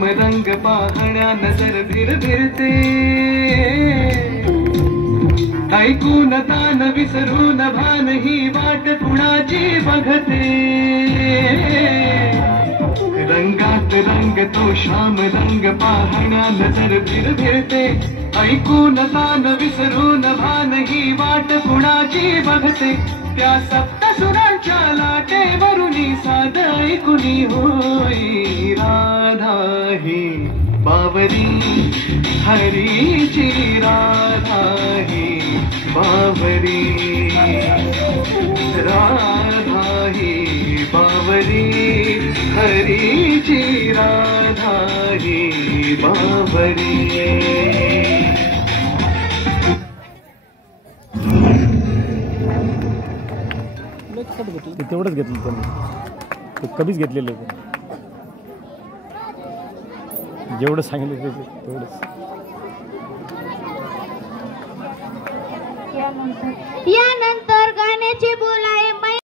श्याम रंग पाहण्या नजर भिरभिरते ऐकून तान विसरून भान ही वाट कुणाची बघते रंगात रंग तो श्याम रंग पाहण्या नजर भिरभिरते ऐकून तान विसरून भान ही वाट कुणाची बघते त्या सप्तसुरांच्या लाटेवरुनी साध ऐकुनी होई राधा ही बावरी हरीची राधा ही बावरी राधा ही बावरी हरीची राधा ही बावरी तेवढंच घेतलं त्यांनी ते कमीच घेतलेलं आहे जेवढं सांगितलं तेवढंच यानंतर गाण्याचे बोल